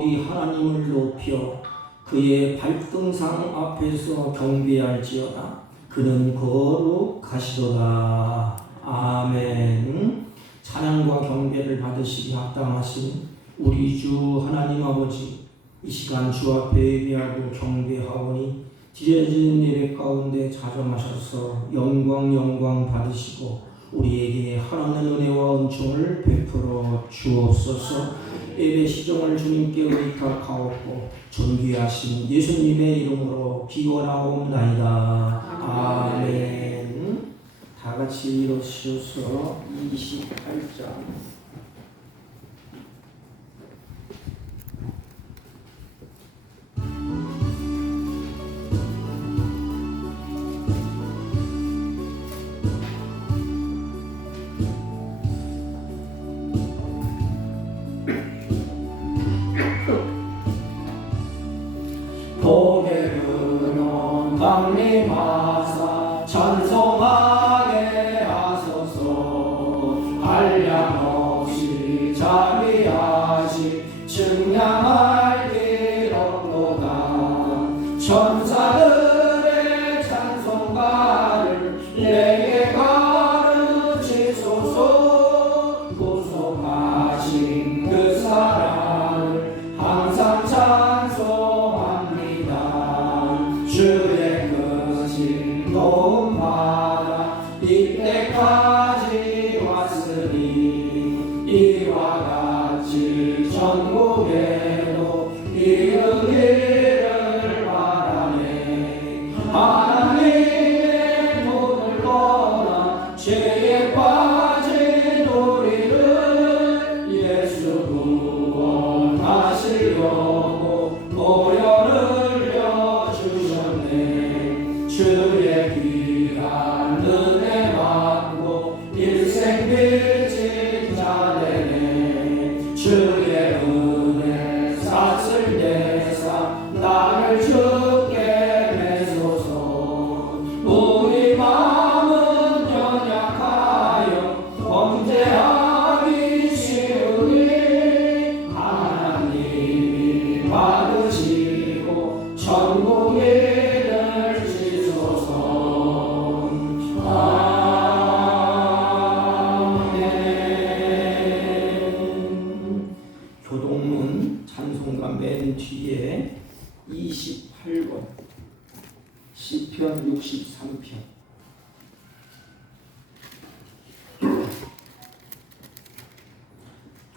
우리 하나님을 높여 그의 발등상 앞에서 경배할지어다. 그는 거룩하시도다. 아멘. 찬양과 경배를 받으시기 합당하신 우리 주 하나님 아버지, 이 시간 주 앞에 예배하고 경배하오니 드려지는 예배 가운데 자정하셔서 영광 받으시고 우리에게 하나님의 은혜와 은총을 베풀어 주옵소서. 예배 시종을 주님께 의탁하옵고 존귀하신 예수님의 이름으로 기원하옵나이다. 아멘. 다 같이 일어서서 28장 고개그는 강림하사 찬송하게 하소서. 한량없이 자비하시 증량할 길 없도다. 천사들의 찬송가를 내게 가르치소서. 구속하신 그 사랑을 항상 주의 크신 도움받아 이때까지 왔으니 이와 같이 전국에도 이르기를 바라네. 하나님의 돈을 떠나 죄에 빠진 우리를 예수 구원하시려고 보혈을 주의 귀한 은혜 받고 일생 빚진 자 되네. 주의 은혜 삭을 내사 나를 주께 매소서. 우리 마음은 연약하여 범죄하기 쉬우니 하나님이 받으시고 천국에 교동문 찬송가 맨 뒤에 28번 시편 63편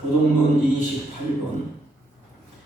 교동문 28번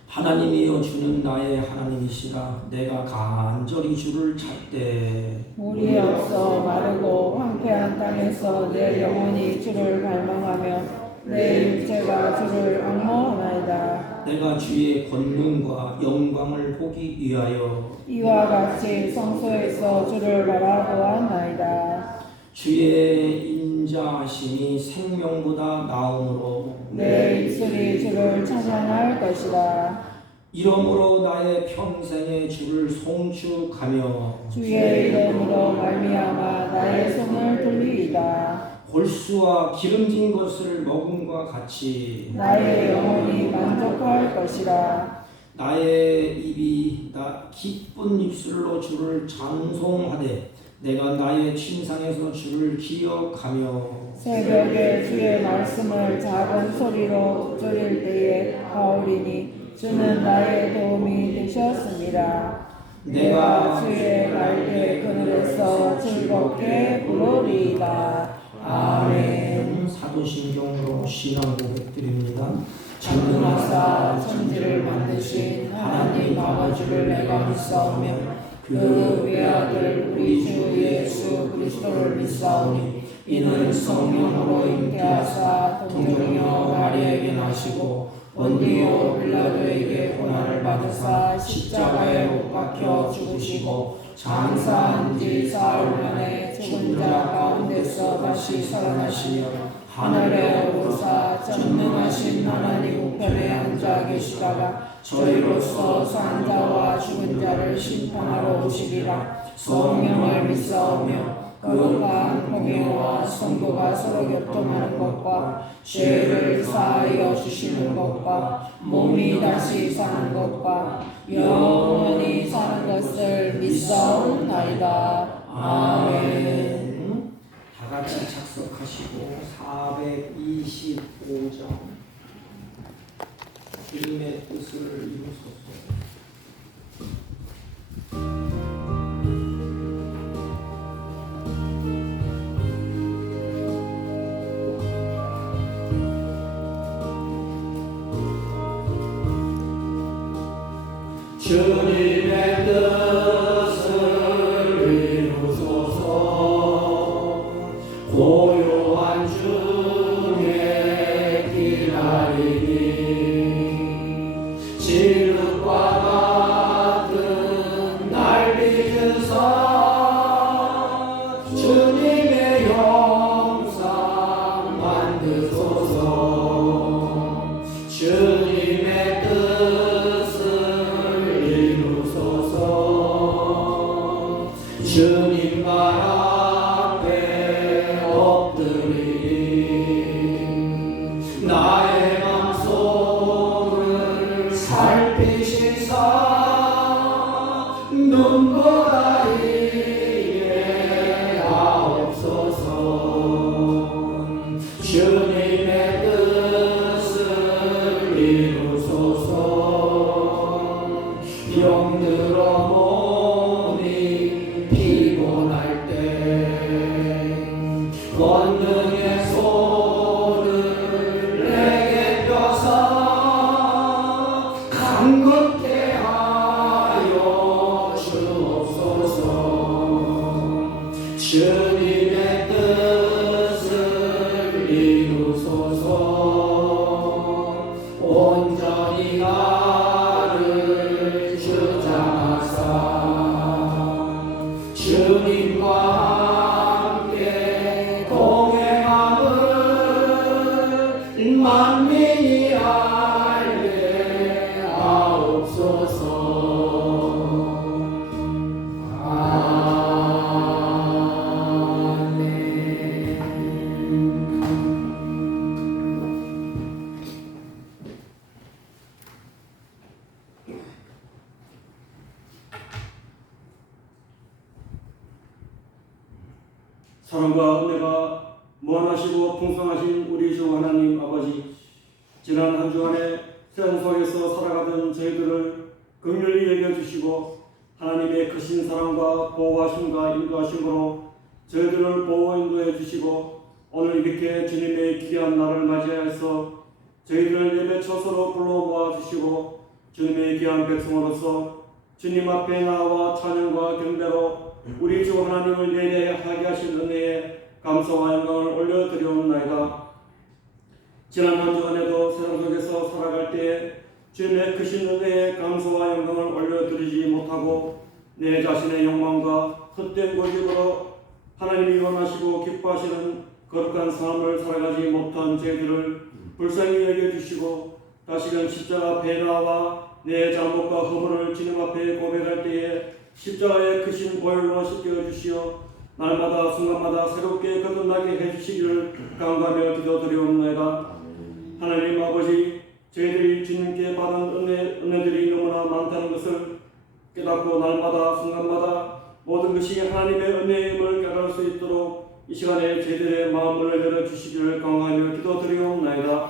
하나님이여 주는 나의 하나님이시라. 내가 간절히 주를 찾되 물이 없어 마르고 황폐한 땅에서 내 영혼이 주를 갈망하며 내 육체가 주를 앙모하나이다. 내가 주의 권능과 영광을 보기 위하여 이와 같이 성소에서 주를 바라보았나이다. 주의 인자하심이 생명보다 나음으로 내 입술이 주를 찬양할 것이다. 이러므로 나의 평생에 주를 송축하며 주의 이름으로 말미암아 나의 손을 돌리이다. 골수와 기름진 것을 먹음과 같이 나의 영혼이 만족할 것이다. 나의 입이 기쁜 입술로 주를 찬송하되 내가 나의 침상에서 주를 기억하며 새벽에 주의 말씀을 작은 소리로 읊조릴 때에 하오리니 주는 나의 도움이 되셨습니다. 내가 주의 날개 그늘에서 즐겁게 부르리이다. 아멘. 사도신경으로 신앙 고백드립니다. 전능하사 천지를 만드신 하나님 아버지를 내가 믿사오며 그 외아들 우리 주 예수 그리스도를 믿사오니 이는 성령으로 잉태하사 동정녀 마리아에게 나시고 본디오 빌라도에게 고난을 받으사 십자가에 못 박혀 죽으시고 장사한 지 사흘 만에 죽은 자 가운데서 다시 살아나시며 하늘에 오르사 전능하신 하나님 우편에 앉아 계시다가 저희로서 산 자와 죽은 자를 심판하러 오시리라. 성령을 믿사오며 거룩한 공예와 성도가 서로 교통하는 것과 죄를 사하여 주시는 것과 몸이 다시 상 것과 영원히 사는 것을 믿사옵나이다. 아멘. 다 같이 착석하시고 425장 주님의 뜻을 이루소서. 주님의 뜻을 이루소서. 고요한 중에 기다리니 진흙과 같은 날 빚으사 주님의 영상 만드소서. 주님의 뜻을 이루소서. 주님 발 앞에 엎드리니 나의 맘속을 살피시사 눈보다 이해하옵소서. 주님의 뜻을 이루소서. 병들어 몸이 피곤할 때 권능의 손을 내게 펴사 강건케 하여 주옵소서. 주님의 뜻을 이루소서. 온전히 나를 주장하사 주님과 함께 동행함을 만민이 알게 하옵소서. 아멘. 사랑과 은혜가 무한하시고 풍성하신 우리 주 하나님 아버지, 지난 한 주간에 세상 속에서 살아가던 저희들을 긍휼히 여겨주시고 하나님의 크신 사랑과 보호하심과 인도하심으로 저희들을 보호 인도해 주시고 오늘 이렇게 주님의 귀한 날을 맞이하여서 저희들을 예배 처소로 불러 모아주시고 주님의 귀한 백성으로서 주님 앞에 나와 찬양과 경배로 우리 주 하나님을 예배하게 하신 은혜에 감사와 영광을 올려드리옵나이다. 지난 한 주간에도 세상 속에서 살아갈 때에 주님의 크신 은혜에 감사와 영광을 올려드리지 못하고 내 자신의 욕망과 헛된 고집으로 하나님이 원하시고 기뻐하시는 거룩한 삶을 살아가지 못한 저희들을 불쌍히 여겨주시고 다시금 십자가 앞에 나와 내 잘못과 허물을 주님 앞에 고백할 때에 십자가의 크신 보혈로 씻겨주시어 날마다 순간마다 새롭게 거듭나게 해주시기를 간구하며 기도드리옵나이다. 하나님 아버지, 저희들이 주님께 받은 은혜들이 너무나 많다는 것을 깨닫고 날마다 순간마다 모든 것이 하나님의 은혜임을 깨달을 수 있도록 이 시간에 저희들의 마음을 열어주시기를 간구하며 기도드리옵나이다.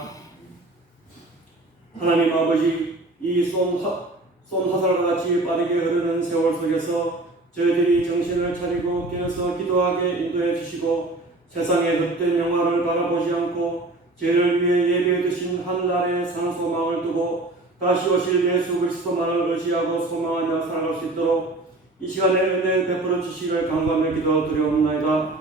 하나님 아버지, 이 쏜화살과 같이 빠르게 흐르는 세월 속에서 저희들이 정신을 차리고 깨어서 기도하게 인도해 주시고 세상의 헛된 영화를 바라보지 않고 죄를 위해 예배해 두신 하늘나라의 산소망을 두고 다시 오실 예수 그리스도만을 의지하고 소망하며 살아갈 수 있도록 이 시간에 은혜 베풀어 주시기를 간구하며 기도드리옵나이다.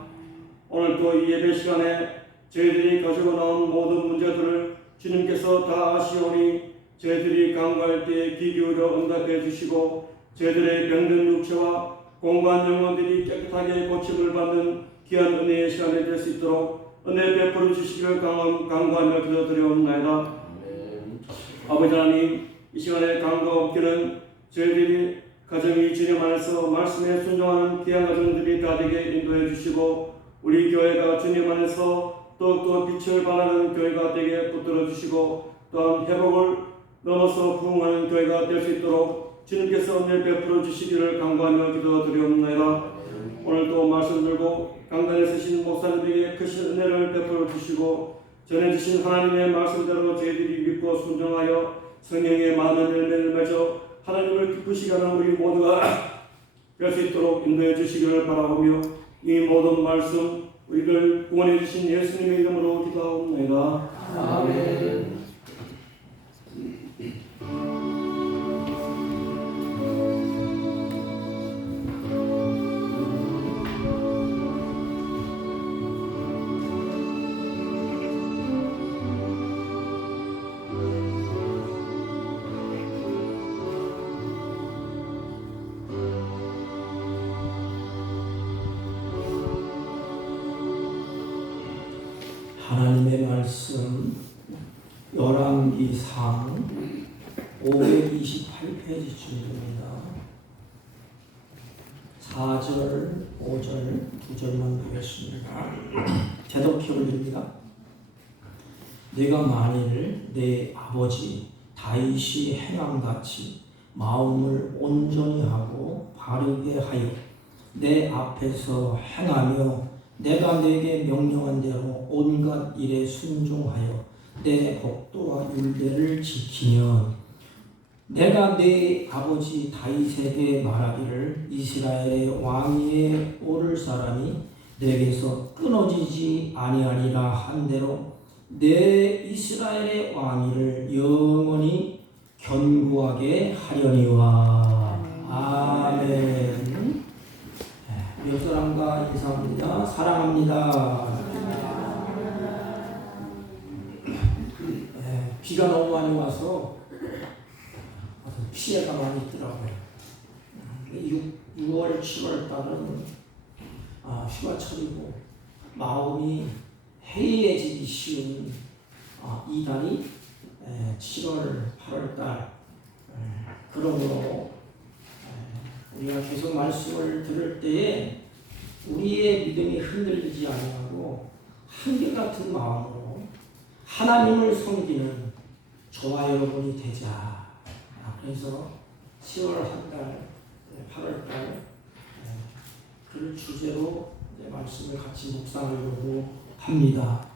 오늘 또 이 예배 시간에 저희들이 가지고 나온 모든 문제들을 주님께서 다 아시오니 저희들이 간구할 때에 귀 기울여 응답해 주시고 저희들의 병든 육체와 공고한 영혼들이 깨끗하게 고침을 받는 귀한 은혜의 시간이 될 수 있도록 은혜 베풀어 주시기를 간구하며 기도드리옵나이다. 아버지 하나님, 이 시간에 간구가 없기는 저희들이 가정이 주님 안에서 말씀에 순종하는 귀한 가정들이 다 되게 인도해 주시고 우리 교회가 주님 안에서 더욱더 빛을 발하는 교회가 되게 붙들어 주시고 또한 회복을 넘어서 부흥하는 교회가 될 수 있도록 주님께서 은혜 베풀어 주시기를 간구하며 기도드리옵나이다. 오늘도 말씀 들고 강단에 서신 목사님에게 크신 은혜를 베풀어 주시고 전해주신 하나님의 말씀대로 저희들이 믿고 순종하여 성령의 많은 열매를 맺어 하나님을 기쁘시게 하는 우리 모두가 될 수 있도록 인도해 주시기를 바라오며 이 모든 말씀 우리를 구원해 주신 예수님의 이름으로 기도하옵나이다. 아멘. 하나님의 말씀 열왕기상 528페이지쯤입니다. 4절, 5절, 2절만 보겠습니다. 제독해 올립니다. 내가 만일 내 아버지 다윗이 행함같이 마음을 온전히 하고 바르게 하여 내 앞에서 행하며 내가 내게 명령한 대로 온갖 일에 순종하여 내 법도와 율례를 지키면 내가 내 아버지 다윗에게 말하기를 이스라엘의 왕위에 오를 사람이 내게서 끊어지지 아니하리라 한 대로 내 이스라엘의 왕위를 영원히 견고하게 하려니와. 아멘. 옆 사람과 인사합니다. 사랑합니다. 비가 너무 많이 와서 피해가 많이 있더라고요. 6월, 7월 달은 휴가철이고 마음이 해이해지기 쉬운 이 달이 7월, 8월 달. 그러므로 우리가 계속 말씀을 들을 때에 우리의 믿음이 흔들리지 아니하고 한결같은 마음으로 하나님을 섬기는 저와 여러분이 되자. 그래서 10월 한 달, 8월 달 그 주제로 말씀을 같이 묵상하려고 합니다.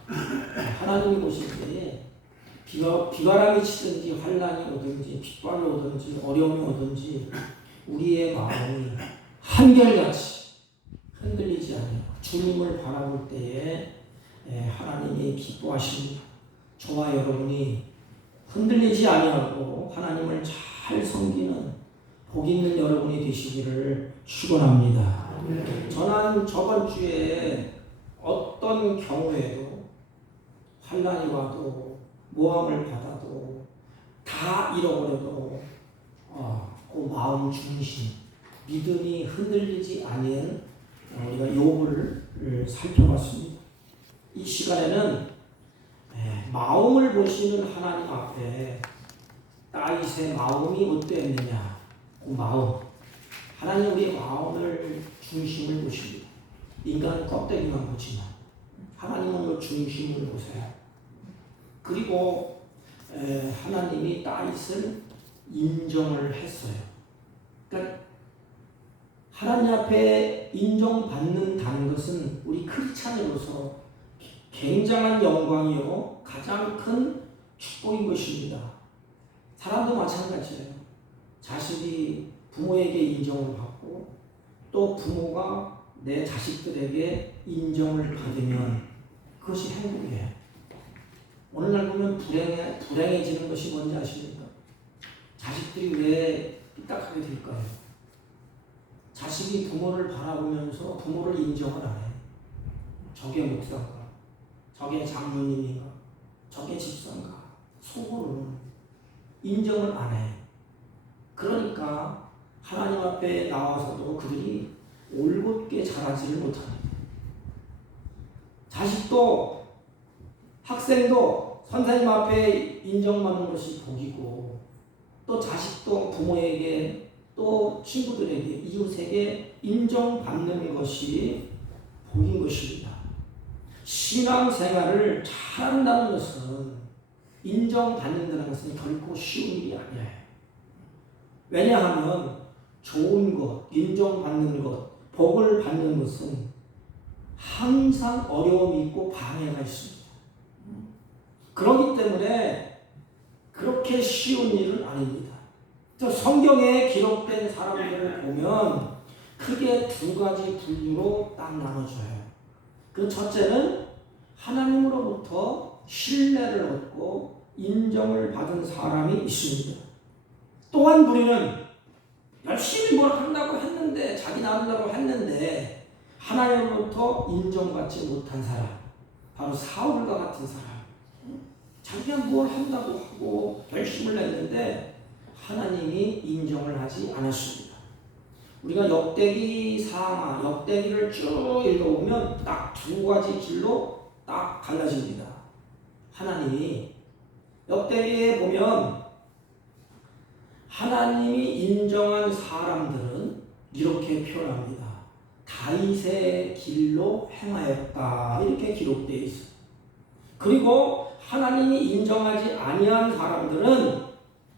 하나님이 보실 때에 비바람이 치든지 환란이 오든지 핍박이 오든지 어려움이 오든지 우리의 마음이 한결같이 흔들리지 않아요. 주님을 바라볼 때에 하나님이 기뻐하십니다. 저와 여러분이 흔들리지 아니하고 하나님을 잘 섬기는 복 있는 여러분이 되시기를 축원합니다. 저는 저번 주에 어떤 경우에도 환난이 와도 모함을 받아도 다 잃어버려도 그 마음 중심 믿음이 흔들리지 아니한 우리가 욥을 살펴봤습니다. 이 시간에는 마음을 보시는 하나님 앞에 다윗의 마음이 어땠느냐, 그 마음. 하나님 우리의 마음을 중심을 보십니다. 인간은 껍데기만 보지만 하나님은 그 중심을 보세요. 그리고 하나님이 다윗을 인정을 했어요. 그러니까 하나님 앞에 인정받는다는 것은 우리 크리스찬으로서 굉장한 영광이요 가장 큰 축복인 것입니다. 사람도 마찬가지예요. 자식이 부모에게 인정을 받고 또 부모가 내 자식들에게 인정을 받으면 그것이 행복이에요. 오늘날 보면 불행해지는 것이 뭔지 아십니까? 자식들이 왜 삐딱하게 될까요? 자식이 부모를 바라보면서 부모를 인정을 안 해요. 저게 목사인가? 저게 장로님인가? 저게 집사인가? 속으로는 인정을 안 해요. 그러니까 하나님 앞에 나와서도 그들이 올곧게 자라지를 못합니다. 자식도 학생도 선생님 앞에 인정받는 것이 복이고 또 자식도 부모에게 또 친구들에게 이웃에게 인정받는 것이 복인 것입니다. 신앙생활을 잘한다는 것은 인정받는다는 것은 결코 쉬운 일이 아니에요. 왜냐하면 좋은 것, 인정받는 것, 복을 받는 것은 항상 어려움이 있고 방해가 있습니다. 그렇기 때문에 그렇게 쉬운 일은 아닙니다. 성경에 기록된 사람들을 보면 크게 두 가지 분류로 딱 나눠져요. 그 첫째는 하나님으로부터 신뢰를 얻고 인정을 받은 사람이 있습니다. 또 한 부류는 열심히 뭘 한다고 했는데, 자기 나름대로 했는데 하나님으로부터 인정받지 못한 사람, 바로 사울과 같은 사람. 자기가 뭘 한다고 하고 결심을 했는데 하나님이 인정을 하지 않았습니다. 우리가 역대기 상하, 역대기를 쭉 읽어보면 딱 두 가지 길로 딱 갈라집니다. 하나님이 역대기에 보면 하나님이 인정한 사람들은 이렇게 표현합니다. 다윗의 길로 행하였다, 이렇게 기록되어 있어요. 그리고 하나님이 인정하지 아니한 사람들은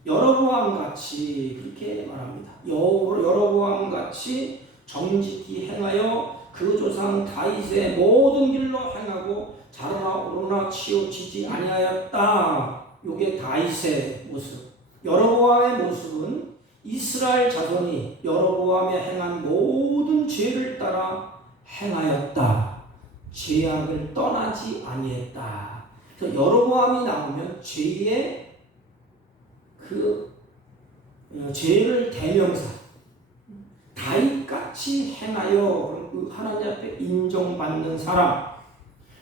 여로보암같이 그렇게 말합니다. 여로보암같이 정직히 행하여 그 조상 다윗의 모든 길로 행하고 자르나 오르나 치우치지 아니하였다. 이게 다윗의 모습. 여로보암의 모습은 이스라엘 자손이 여로보암에 행한 모든 죄를 따라 행하였다. 죄악을 떠나지 아니했다. 그래서 여로보암이 나오면 죄의 죄를 대명사, 다윗같이 행하여 하나님 앞에 인정받는 사람.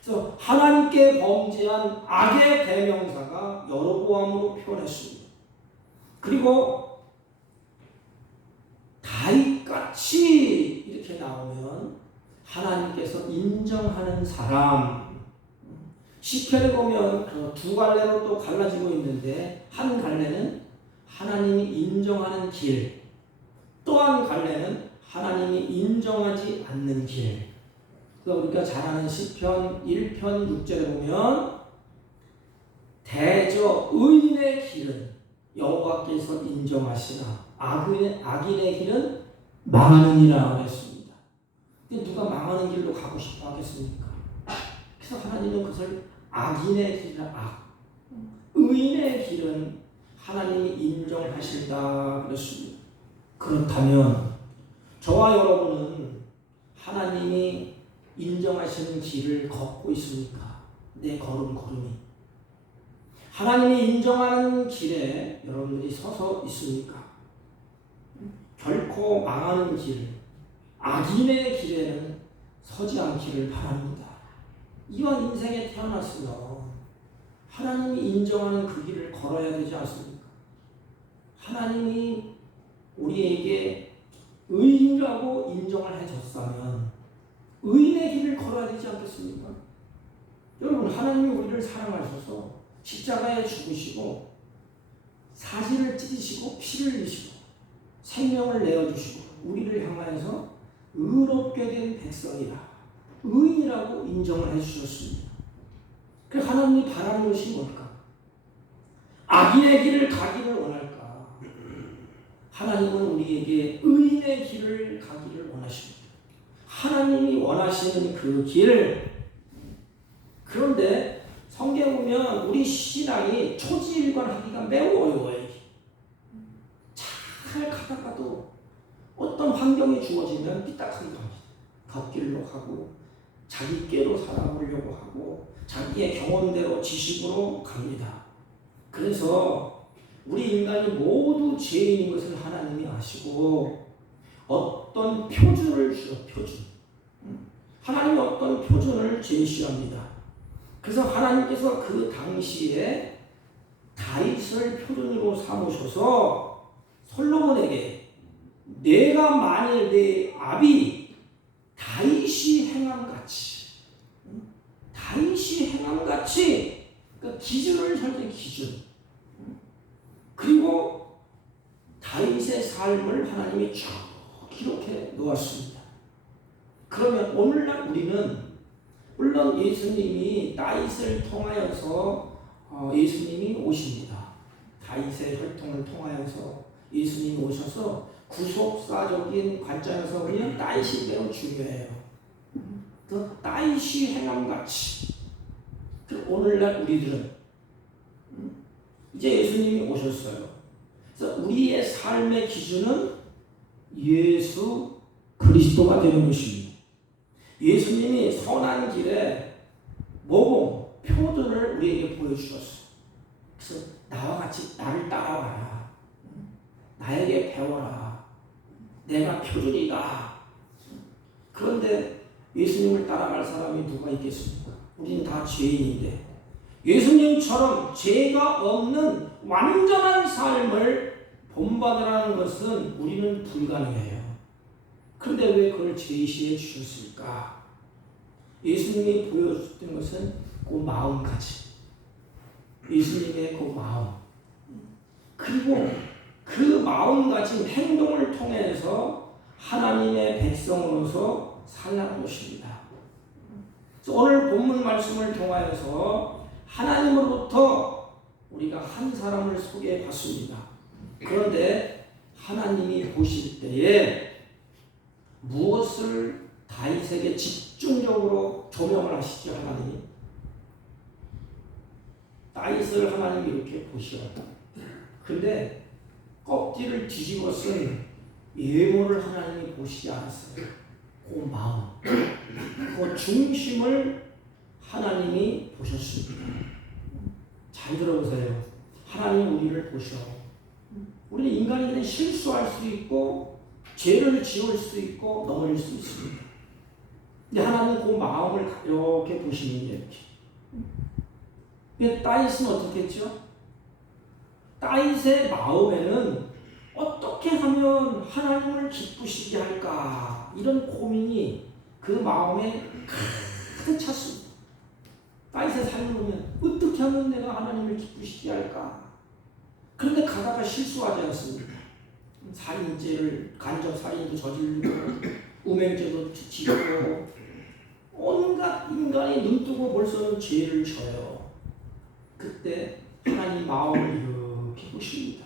그래서 하나님께 범죄한 악의 대명사가 여로보암으로 표현했습니다. 그리고 다윗같이 이렇게 나오면 하나님께서 인정하는 사람. 시편에 보면 그 두 갈래로 또 갈라지고 있는데, 한 갈래는 하나님이 인정하는 길, 또 한 갈래는 하나님이 인정하지 않는 길. 그래서 우리가 잘 아는 시편 1편 6절에 보면 대저 의인의 길은 여호와께서 인정하시나 악인의 길은 망하느니라 그랬습니다. 근데 누가 망하는 길로 가고 싶어 하겠습니까? 그래서 하나님은 그것을 악인의 길이라, 의인의 길은 하나님이 인정하신다 그랬습니다. 그렇다면 저와 여러분은 하나님이 인정하시는 길을 걷고 있습니까? 내 걸음걸음이 하나님이 인정하는 길에 여러분들이 서서 있습니까? 결코 망하는 길, 악인의 길에는 서지 않기를 바랍니다. 이런 인생에 태어났으면 하나님이 인정하는 그 길을 걸어야 되지 않습니까? 하나님이 우리에게 의인이라고 인정을 해줬다면 의인의 길을 걸어야 되지 않겠습니까? 여러분, 하나님이 우리를 사랑하셔서 십자가에 죽으시고 사지를 찢으시고 피를 흘리시고 생명을 내어주시고 우리를 향하여서 의롭게 된 백성이라, 의인이라고 인정을 해주셨습니다. 그래서 하나님이 바라는 것이 뭘까? 악인의 길을 가기를 원할까? 하나님은 우리에게 의인의 길을 가기를 원하십니다. 하나님이 원하시는 그 길. 그런데 성경 보면 우리 신앙이 초지일관하기가 매우 어려워요. 잘 가다가도 어떤 환경이 주어지면 삐딱하게 갑니다. 갓길로 가고 자기 꾀로 살아보려고 하고 자기의 경험대로 지식으로 갑니다. 그래서 우리 인간이 모두 죄인인 것을 하나님이 아시고 어떤 표준을 주어, 표준. 하나님이 어떤 표준을 제시합니다. 그래서 하나님께서 그 당시에 다윗을 표준으로 삼으셔서 솔로몬에게 내가 만일 내 아비 다윗이 행함같이, 다윗이 행함같이, 그러니까 기준을 설정, 기준. 그리고 다윗의 삶을 하나님이 쭉 기록해 놓았습니다. 그러면 오늘날 우리는 물론 예수님이 다윗을 통하여서 예수님이 오십니다. 다윗의 혈통을 통하여서 예수님이 오셔서 구속사적인 관점에서 보면 다윗이 매우 중요해요. 그 다윗이 행함같이 오늘날 우리들은 이제 예수님이 오셨어요. 그래서 우리의 삶의 기준은 예수 그리스도가 되는 것입니다. 예수님이 선한 길에 모범, 표들을 우리에게 보여주셨어요. 그래서 나와 같이 나를 따라와라. 나에게 배워라. 내가 표준이다. 그런데 예수님을 따라갈 사람이 누가 있겠습니까? 우리는 다 죄인인데 예수님처럼 죄가 없는 완전한 삶을 본받으라는 것은 우리는 불가능해요. 그런데 왜 그걸 제시해 주셨을까? 예수님이 보여줬던 것은 그 마음가짐, 예수님의 그 마음, 그리고 그 마음가짐 행동을 통해서 하나님의 백성으로서 살라는 것입니다. 오늘 본문 말씀을 통하여서 하나님으로부터 우리가 한 사람을 소개해 봤습니다. 그런데 하나님이 보실 때에 무엇을 다윗에게 집중적으로 조명을 하시죠? 하나님이 다윗을 하나님이 이렇게 보시오. 근데 껍질을 뒤집어 쓴 예물을 하나님이 보시지 않았어요. 그 마음, 그 중심을 하나님이 보셨습니다. 잘 들어보세요. 하나님 우리를 보셔. 우리는 인간이 실수할 수 있고 죄를 지을 수 있고 넘어질 수 있습니다. 근데 하나님은 그 마음을 이렇게 보시는 게 이렇게. 다윗은 어떻게 했죠? 다윗의 마음에는 어떻게 하면 하나님을 기쁘시게 할까 이런 고민이 그 마음에 가득 찼습니다. 다윗의 삶을 보면 어떻게 하면 내가 하나님을 기쁘시게 할까? 그런데 가다가 실수하지 않습니까? 살인죄를 간접 살인도 저지르고 우맹죄도 지고 온갖 인간이 눈뜨고 벌써는 죄를 져요. 그때 하나님 마음을 이렇게 보십니다.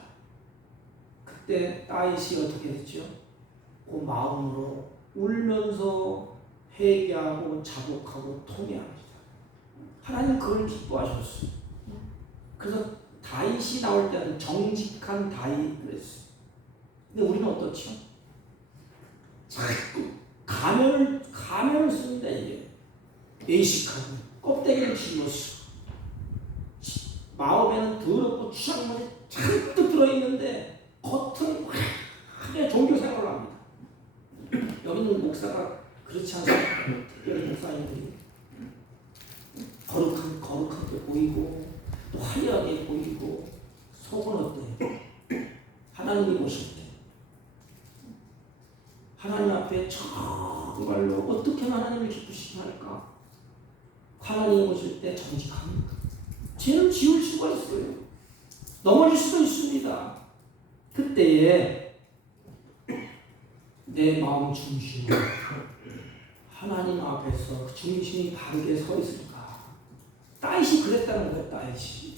그때 다윗이 어떻게 됐죠? 그 마음으로 울면서 회개하고 자복하고 통회합니다. 하나님 그걸 기뻐하셨어요. 그래서 다윗이 나올 때는 정직한 다윗 그랬어요. 근데 우리는 어떻죠? 자꾸 가면을 씁니다. 이게 외식하고 껍데기를 짊었어. 마음에는 더럽고 취한 것이 잔뜩 들어있는데 겉은 크게 종교 생활을 합니다. 여기 있는 목사가 그렇지 않습니까? 특별히 목사님들이 거룩한 게 보이고 또 화려하게 보이고 속은 어때요? 하나님이 보실 때 하나님 앞에 정말로 어떻게 하나님을 기쁘시게 할까? 하나님이 보실 때 정직합니다. 죄는 지을 수가 있어요. 넘어질 수도 있습니다. 그때에 내 마음 중심으로 하나님 앞에서 중심이 바르게 서 있을까? 다윗이 그랬다는 거예요. 다윗이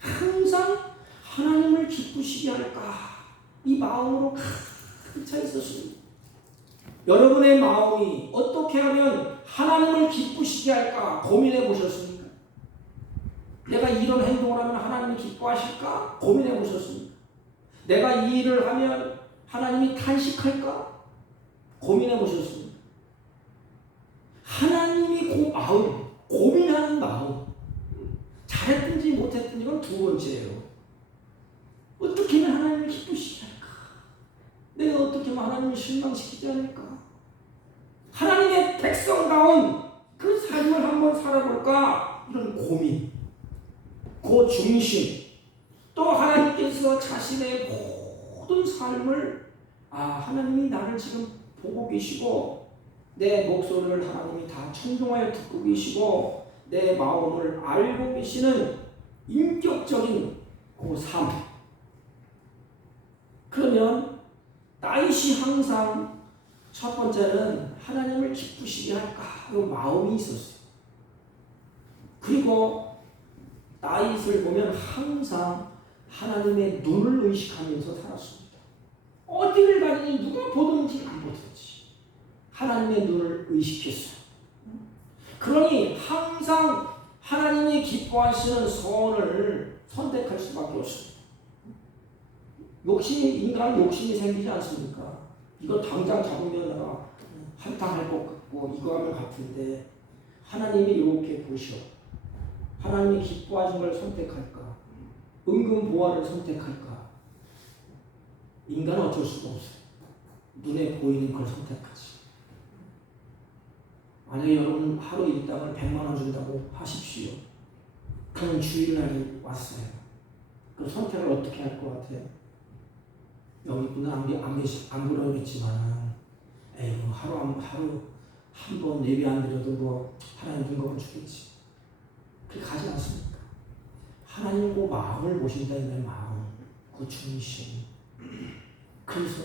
항상 하나님을 기쁘시게 할까? 이 마음으로 가득 차 있었습니다. 여러분의 마음이 어떻게 하면 하나님을 기쁘시게 할까 고민해 보셨습니까? 내가 이런 행동을 하면 하나님이 기뻐하실까 고민해 보셨습니까? 내가 이 일을 하면 하나님이 탄식할까 고민해 보셨습니까? 하나님이 그 마음, 고민하는 마음, 잘했든지 못했든지 이건 두 번째예요. 어떻게 하면 하나님을 기쁘시게 할까? 내가 어떻게 하면 하나님을 실망시키지 않을까? 하나님의 백성다운 그 삶을 한번 살아볼까? 이런 고민, 그 중심, 또 하나님께서 자신의 모든 삶을 하나님이 나를 지금 보고 계시고 내 목소리를 하나님이 다 청종하여 듣고 계시고 내 마음을 알고 계시는 인격적인 그 삶. 그러면 다윗이 항상 첫 번째는 하나님을 기쁘시게 할까 이 마음이 있었어요. 그리고 다윗을 보면 항상 하나님의 눈을 의식하면서 살았습니다. 어디를 가니 누가 보든지 안 보든지 하나님의 눈을 의식했어요. 그러니 항상 하나님이 기뻐하시는 선을 선택할 수밖에 없습니다. 인간 욕심이 생기지 않습니까? 이거 당장 잡으면 내가 한탕할 것 같고 이거 하면 같은데 하나님이 이렇게 보셔. 하나님이 기뻐하신 걸 선택할까? 은근 보화를 선택할까? 인간은 어쩔 수가 없어요. 눈에 보이는 걸 선택하지. 만약에 여러분 하루 일당을 100만 원 준다고 하십시오. 그러면 주일날이 왔어요. 그럼 선택을 어떻게 할 것 같아요? 여기 분은 안 그러겠지만 에이구 하루 한 번 예배 안 드려도 뭐 하나님 눈감을 주겠지. 그렇게 가지 않습니까? 하나님 그 마음을 보신다는 마음, 그 중심. 그래서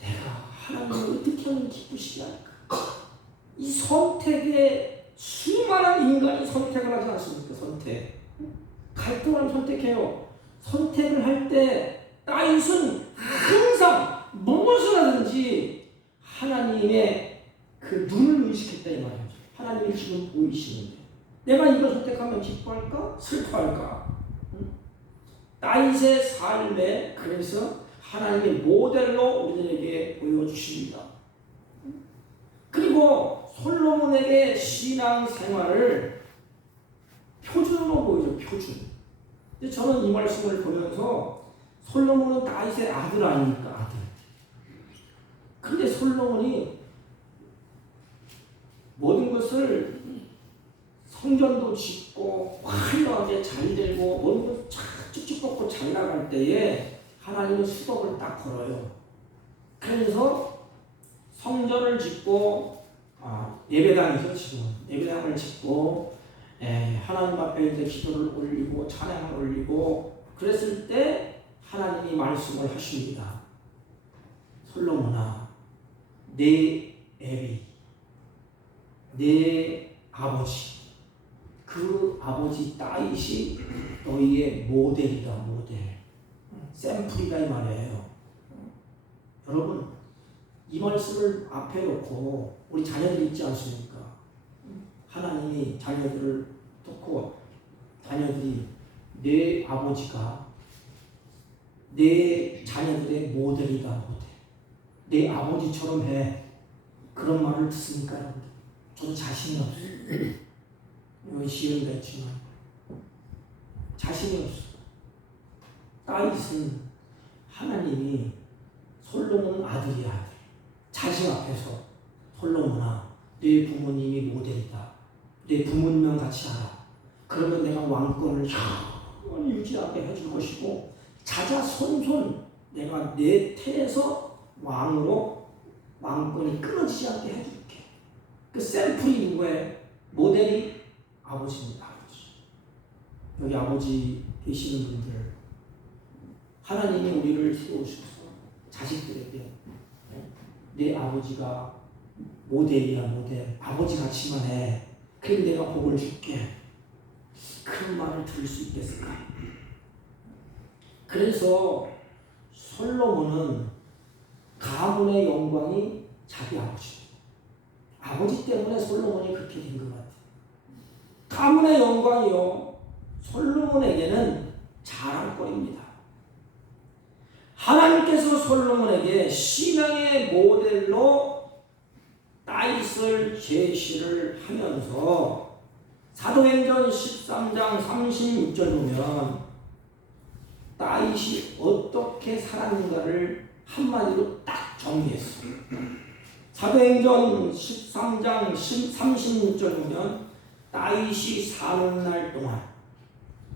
내가 하나님을 어떻게 하면 기쁘시게 할까? 이 선택에 수많은 인간이 선택을 하지 않습니까? 선택. 갈등을 선택해요. 선택을 할 때 다윗은 항상 무엇을 하든지 하나님의 그 눈을 의식했다 이 말이죠. 하나님이 지금 보이시는데 내가 이걸 선택하면 기뻐할까? 슬퍼할까? 다윗의 삶에 그래서 하나님의 모델로 우리들에게 보여주십니다. 그리고 솔로몬에게 신앙 생활을 표준으로 보이죠. 표준. 근데 저는 이 말씀을 보면서 솔로몬은 다윗의 아들 아닙니까? 아들. 근데 솔로몬이 모든 것을 성전도 짓고 화려하게 잘 되고 모든 것을 쭉쭉 뻗고 잘 나갈 때에 하나님은 수법을 딱 걸어요. 그래서 성전을 짓고 예배당이죠 지금. 예배당을 짓고 하나님 앞에 이제 기도를 올리고 찬양을 올리고 그랬을 때 하나님이 말씀을 하십니다. 솔로몬아, 내 애비, 내 아버지, 그 아버지 다윗이 너희의 모델이다. 모델, 샘플이다 이 말이에요. 여러분 이 말씀을 앞에 놓고 우리 자녀들이 있지 않습니까? 하나님이 자녀들을 놓고 자녀들이 내 아버지가 내 자녀들의 모델이다. 모델. 내 아버지처럼 해. 그런 말을 듣습니까? 여러분? 저는 자신이 없어요. 여기 시험이 있지만 자신이 없어요. 다윗은 하나님이 솔로몬은 아들이야. 아들. 자신 앞에서 솔로몬아 내 부모님이 모델이다. 내 부모님만 같이 하라. 그러면 내가 왕권을 영원히 유지하게 해줄 것이고 자자손손 내가 내 태에서 왕으로 왕권이 끊어지지 않게 해줄게. 그 샘플이 누구예요? 모델이 아버지입니다. 아버지. 여기 아버지 계시는 분들 하나님이 우리를 세우셔서 자식들에게 내 아버지가 모델이야. 모델. 아버지 같이만 해. 그럼 내가 복을 줄게. 그런 말을 들을 수 있겠을까? 그래서 솔로몬은 가문의 영광이 자기 아버지. 아버지 때문에 솔로몬이 그렇게 된 것 같아요. 가문의 영광이요. 솔로몬에게는 자랑거리입니다. 하나님께서 솔로몬에게 신앙의 모델로 다윗을 제시를 하면서 사도행전 13장 36절 보면 다윗이 어떻게 살았는가를 한마디로 딱 정리했어요. 사도행전 13장 36절 보면 다윗이 사는 날 동안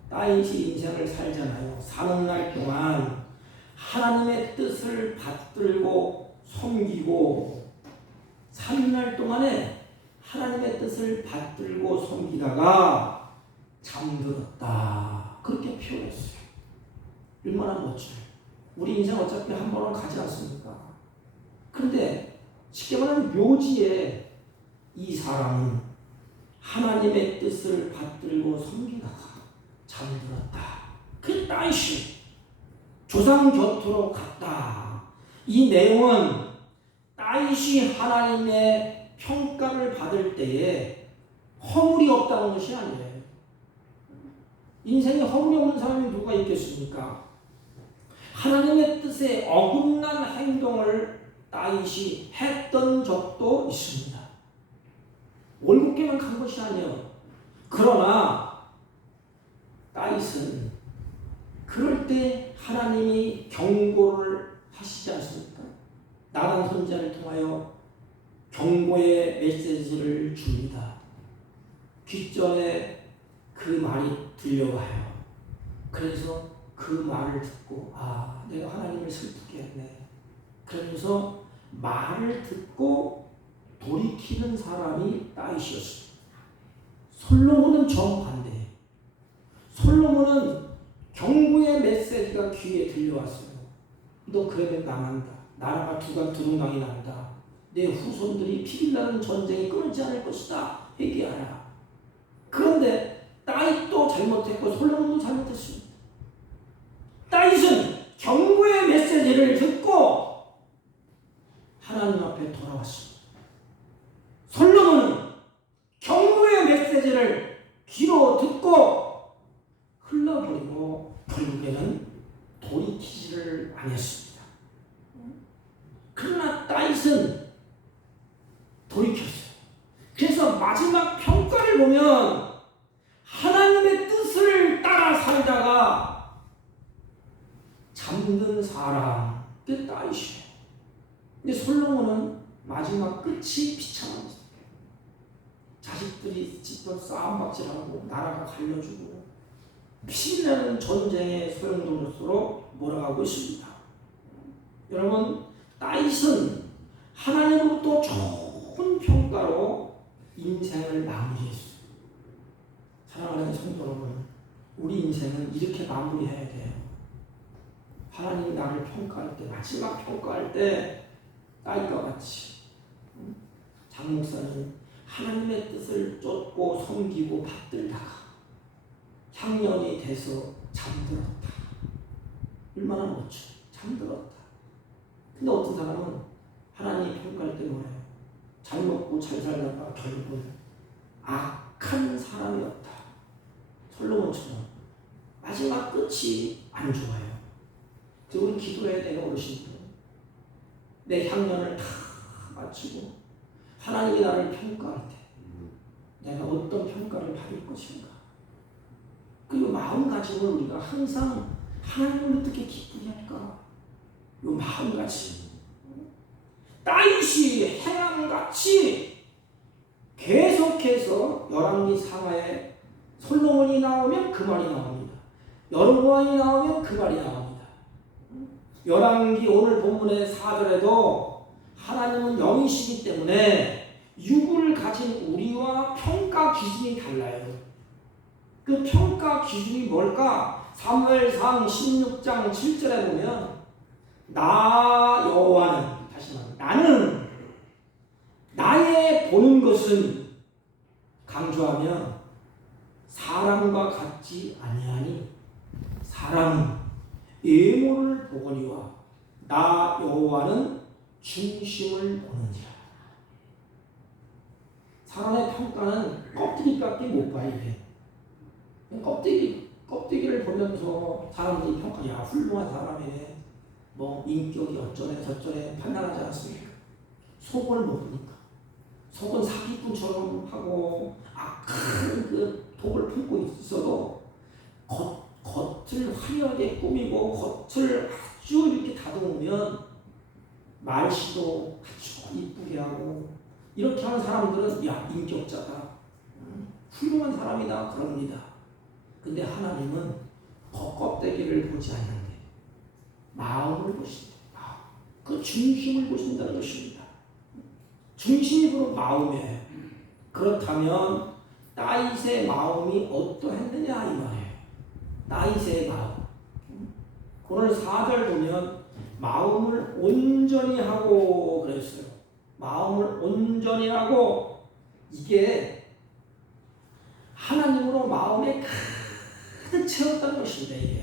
다윗이 인생을 살잖아요. 사는 날 동안 하나님의 뜻을 받들고 섬기고 사는 날 동안에 하나님의 뜻을 받들고 섬기다가 잠들었다. 그렇게 표현했어요. 얼마나 멋져요. 우리 인생 어차피 한 번은 가지 않습니까? 그런데 쉽게 말하면 묘지에 이 사람은 하나님의 뜻을 받들고 섬기다가 잠들었다. 그 다윗이 조상 곁으로 갔다. 이 내용은 다윗이 하나님의 평가를 받을 때에 허물이 없다는 것이 아니에요. 인생에 허물이 없는 사람이 누가 있겠습니까? 하나님의 뜻에 어긋난 행동을 다윗이 했던 적도 있습니다. 올곧게만 간 것이 아니에요. 그러나 다윗은 그럴 때 하나님이 경고를 하시지 않습니까? 나단 선지자를 통하여 경고의 메시지를 줍니다. 귓전에 그 말이 들려와요. 그래서 그 말을 듣고 내가 하나님을 슬프게 했네. 그러면서 말을 듣고 돌이키는 사람이 다윗이었습니다. 솔로몬은 정반대예요. 솔로몬은 경고의 메시지가 귀에 들려왔어요. 너 그러면 망한다. 나라가 두동강이 난다. 내 후손들이 피일나는 전쟁이 끊이지 않을 것이다. 회개하라. 그런데 다윗도 잘못했고 솔로몬도 잘못했습니다. 다윗은 경고의 메시지를 듣고 하나님 앞에 돌아왔습니다. 솔로몬은 경고의 메시지를 귀로 듣고 흘러버리고 결국에는 돌이키지를 아니했습니다. 그러나 다윗은 돌이켰어요. 그래서 마지막 평가를 보면 하나님의 뜻을 따라 살다가 잠든 사람, 그 다윗이에요. 근데 솔로몬은 마지막 끝이 비참합니다. 자식들이 집도 싸움박질하고 나라가 갈려주고 피나는 전쟁의 소용돌이로 몰아가고 있습니다. 여러분, 다윗은 하나님으로부터 좋은 평가로 인생을 마무리했어요. 사랑하는 성도 여러분, 우리 인생은 이렇게 마무리해야 돼요. 하나님이 나를 평가할 때, 마지막 평가할 때 다윗과 같이 장 목사는 하나님의 뜻을 쫓고 섬기고 받들다가 향년이 돼서 잠들었다. 얼마나 멋져. 잠들었다. 근데 어떤 사람은 하나님이 평가할 때 뭐래요? 잘 먹고 잘 살다가 결국은 악한 사람이었다. 솔로몬처럼 마지막 끝이 안 좋아요. 그래서 우리 기도해야 돼요, 어르신들. 내 향년을 다 마치고 하나님이 나를 평가할 때 내가 어떤 평가를 받을 것인가. 그리고 마음가짐을 우리가 항상 하나님을 어떻게 기쁘게 할까? 이 마음가짐. 다윗이 행함같이 계속해서 열왕기 상하에 솔로몬이 나오면 그 말이 나옵니다. 여로보암이 나오면 그 말이 나옵니다. 열왕기 오늘 본문의 4절에도 하나님은 영이시기 때문에 육을 가진 우리와 평가 기준이 달라요. 그 평가 기준이 뭘까? 사무엘상 16장 7절에 보면 나 여호와는, 다시 말하면 나는 나의 보는 것은 강조하며 사람과 같지 아니하니 사람은 외모를 보거니와 나 여호와는 중심을 보느니라. 사람의 평가는 껍데기밖에 못 봐야 돼. 껍데기를 보면서 사람들이 평가, 야, 훌륭한 사람이네, 뭐 인격이 어쩌네 저쩌네 판단하지 않습니까? 속을 모르니까. 속은 사기꾼처럼 하고 악한 그 독을 품고 있어도 겉을 화려하게 꾸미고 겉을 아주 이렇게 다듬으면 말씨도 아주 이쁘게 하고 이렇게 하는 사람들은 야, 인격자다, 훌륭한 사람이다 그럽니다. 근데 하나님은 겉껍데기를 보지 않는데 마음을 보신다. 그 중심을 보신다는 것입니다. 중심이 바로 마음이에요. 그렇다면 다윗의 마음이 어떠했느냐 이 말이에요. 다윗의 마음. 오늘 4절 보면 마음을 온전히 하고 그랬어요. 마음을 온전히 하고, 이게 하나님으로 마음에 가득 채웠다는 것입니다. 이게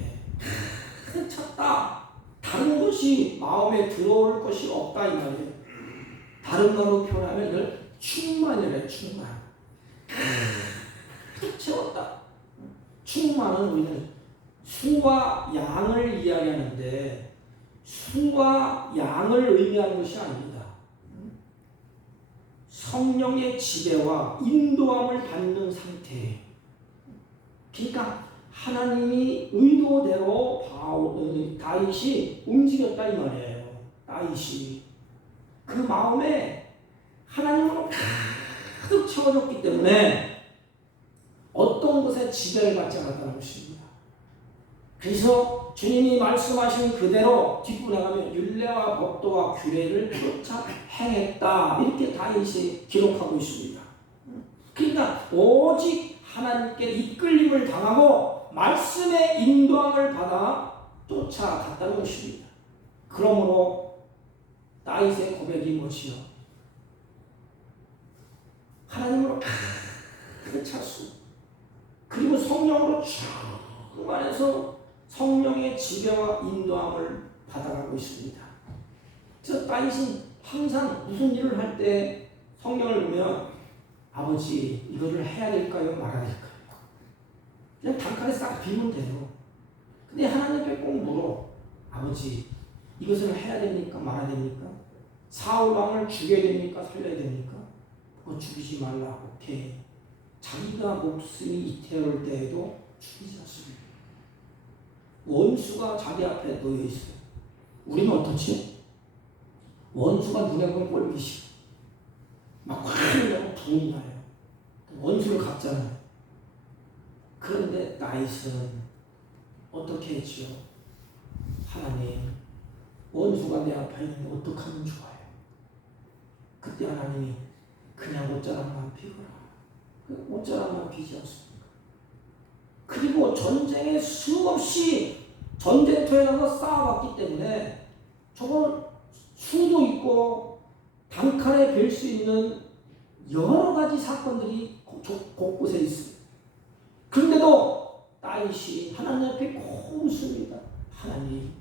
가득 찼다. 다른 것이 마음에 들어올 것이 없다 이 말이에요. 다른 말로 표현하면 이걸 충만이래. 충만. 가득 채웠다. 충만은 우리는 수와 양을 이야기하는데 수와 양을 의미하는 것이 아닙니다. 성령의 지배와 인도함을 받는 상태. 그러니까 하나님이 의도대로 다윗이 움직였다 이 말이에요. 다윗이 그 마음에 하나님으로 가득 채워졌기 때문에 어떤 것에 지배를 받지 않았다는 것입니다. 그래서 주님이 말씀하신 그대로 뒷부 나가면 율례와 법도와 규례를 쫓아 행했다 이렇게 다윗이 기록하고 있습니다. 그러니까 오직 하나님께 이끌림을 당하고 말씀의 인도함을 받아 쫓아갔다는 것입니다. 그러므로 다윗의 고백이 무엇이요? 하나님으로 가득 찼습니다. 그리고 성령으로 충만해서 성령의 지배와 인도함을 받아가고 있습니다. 그래서 다윗은 항상 무슨 일을 할 때 성령을 보면 아버지 이거를 해야 될까요? 말아야 될까요? 그냥 단칼에 싹 빌면 돼요. 근데 하나님께 꼭 물어. 아버지 이것을 해야 됩니까? 말아야 됩니까? 사울 왕을 죽여야 됩니까? 살려야 됩니까? 그거 죽이지 말라. 오케이. 자기가 목숨이 이태울 때에도 죽이지 않습니다. 원수가 자기 앞에 놓여 있어요. 우리는 어떻지? 원수가 눈에 보면 꼴보기 막 화내고 분이 나요. 원수를 갚잖아요. 그런데 다윗은 어떻게 했지요? 하나님, 원수가 내 앞에 있는데 어떡하면 좋아요? 그때 하나님이 그냥 옷자락만 피거라. 그 옷자락만 피지 않습니까? 그리고 전쟁에 수없이 전쟁터에 가서 싸워봤기 때문에 저건 수도 있고 단칼에 뵐 수 있는 여러 가지 사건들이 곳곳에 있습니다. 그런데도 다윗이 하나님 앞에 꼭 묻습니다. 하나님,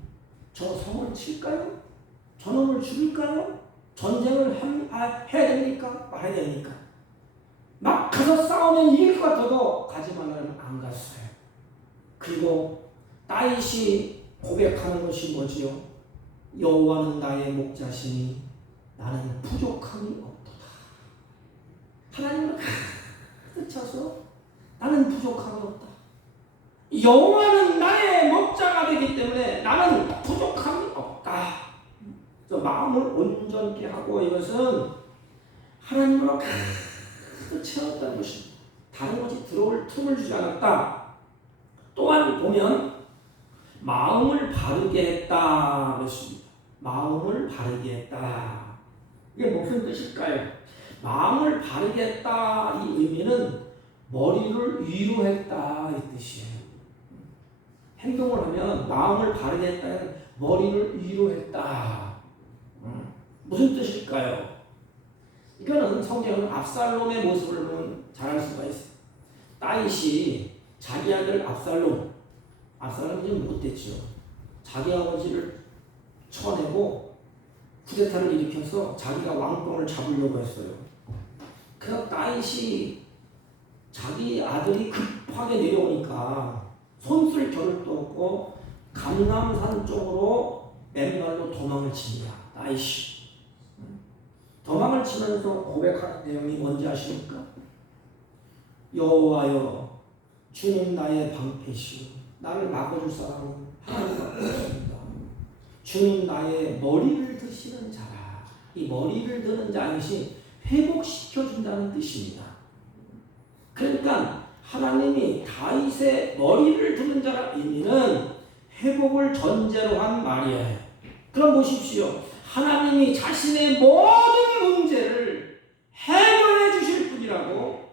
저 성을 칠까요? 저놈을 죽일까요? 전쟁을 해야 됩니까? 말아야 됩니까? 막 가서 싸우면 이길 것 같아도 가지 말라면 안 갔어요. 그리고 다윗이 고백하는 것이 뭐지요? 여호와는 나의 목자시니 나는 부족함이 없도다. 하나님을 가득 차서 나는 부족함이 없다. 여호와는 나의 목자가 되기 때문에 나는 부족함이 없다. 그래서 마음을 온전케 하고 이것은 하나님으로 가득 채웠다는 것입니다. 다른 것이 들어올 틈을 주지 않았다. 또한 보면 마음을 바르게 했다 그랬습니다. 마음을 바르게 했다. 이게 무슨 뜻일까요? 마음을 바르게 했다 이 의미는 머리를 위로 했다 이 뜻이에요. 행동을 하면 마음을 바르게 했다는 머리를 위로 했다. 무슨 뜻일까요? 이거는 성경은 압살롬의 모습을 보면 잘 알 수가 있어요. 다윗이 자기 아들 압살롬이 좀 못됐죠. 자기 아버지를 쳐내고 쿠데타를 일으켜서 자기가 왕권을 잡으려고 했어요. 그래서 다윗이 자기 아들이 급하게 내려오니까 손쓸 겨를도 없고 감람산 쪽으로 맨발로 도망을 칩니다. 다윗이 도망을 치면서 고백하는 내용이 뭔지 아십니까? 여호와여, 주는 나의 방패시오. 나를 막아줄 사람은 하나님밖에 없습니다. 주는 나의 머리를 드시는 자라. 이 머리를 드는 자이시 회복시켜준다는 뜻입니다. 그러니까 하나님이 다윗의 머리를 드는 자라 의미는 회복을 전제로 한 말이에요. 그럼 보십시오. 하나님이 자신의 모든 문제를 해결해 주실 분이라고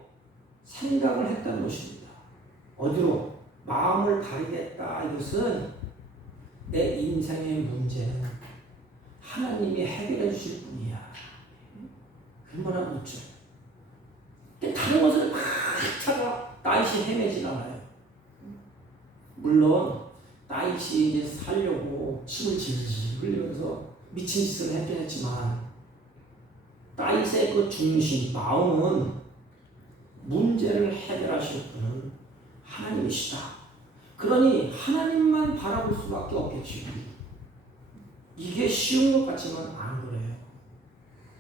생각을 했다는 것입니다. 어디로? 마음을 바르겠다. 이것은 내 인생의 문제는 하나님이 해결해 주실 분이야. 얼마나 멋져요. 근데 다른 것을 막 찾아 다윗이 헤매진 않아요. 물론 다윗이 이제 살려고 침을 질질 흘리면서 미친 짓을 했긴 했지만 다윗의 그 중심, 마음은 문제를 해결하실 분은 하나님이시다. 그러니 하나님만 바라볼 수밖에 없겠지요. 이게 쉬운 것 같지만 안 그래요.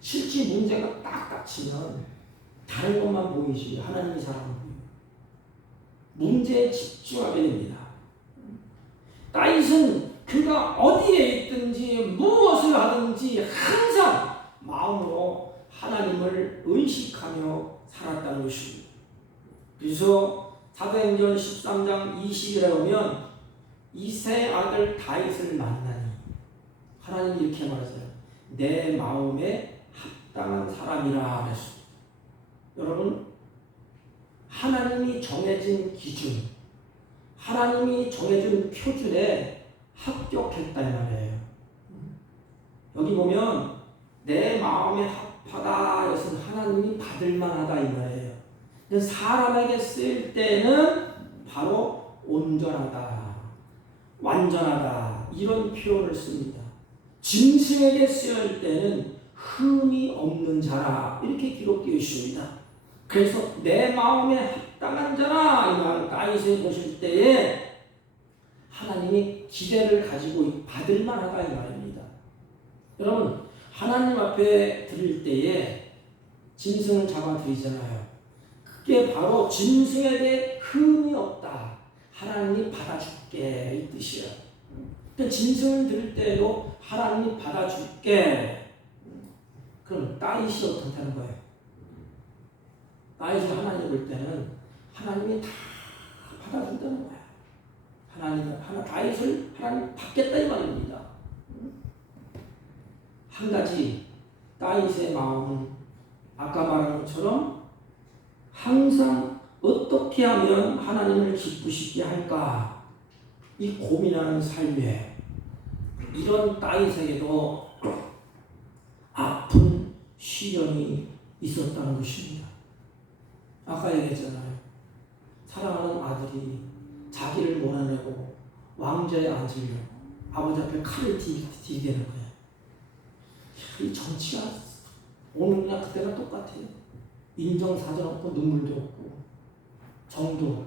실제 문제가 딱 닥치면 다른 것만 보이지 하나님이 사람은 보여요. 문제에 집중하게 됩니다. 다윗은 그가 어디에 있든지 무엇을 하든지 항상 마음으로 하나님을 의식하며 살았다는 것입니다. 그래서 사도행전 13장 20절에 보면 이새의 아들 다윗을 만나니 하나님이 이렇게 말하세요. 내 마음에 합당한 사람이라 그랬습니다. 여러분, 하나님이 정해진 기준, 하나님이 정해준 표준에 합격했다 이 말이에요. 여기 보면 내 마음에 합하다 이것은 하나님이 받을 만하다 이 말이에요. 사람에게 쓰일 때는 바로 온전하다, 완전하다 이런 표현을 씁니다. 짐승에게 쓰일 때는 흠이 없는 자라 이렇게 기록되어 있습니다. 그래서 내 마음에 합당한 자라 이 말을 다윗에 보실 때에 하나님이 기대를 가지고 받을 만하다 이 말입니다. 여러분, 하나님 앞에 드릴 때에 짐승을 잡아 드리잖아요. 그게 바로 짐승에게 흠이 없다, 하나님이 받아줄게 이 뜻이에요. 그러니까 짐승을 드릴 때에도 하나님이 받아줄게. 그럼 다윗이 어떻다는 거예요? 다윗이 하나님 볼 때는 하나님이 다 받아준다는 거야. 다윗을 하나님 받겠다 이 말입니다. 한 가지 다윗의 마음은 아까 말한 것처럼 항상 어떻게 하면 하나님을 기쁘시게 할까 이 고민하는 삶에 이런 다윗에게도 아픈 시련이 있었다는 것입니다. 아까 얘기했잖아요. 사랑하는 아들이 자기를 몰아내고 왕좌에 앉으려고 아버지 앞에 칼을 들이게 되는 거예요. 이 정치가 오늘이나 그때나 똑같아요. 인정사정 없고 눈물도 없고 정도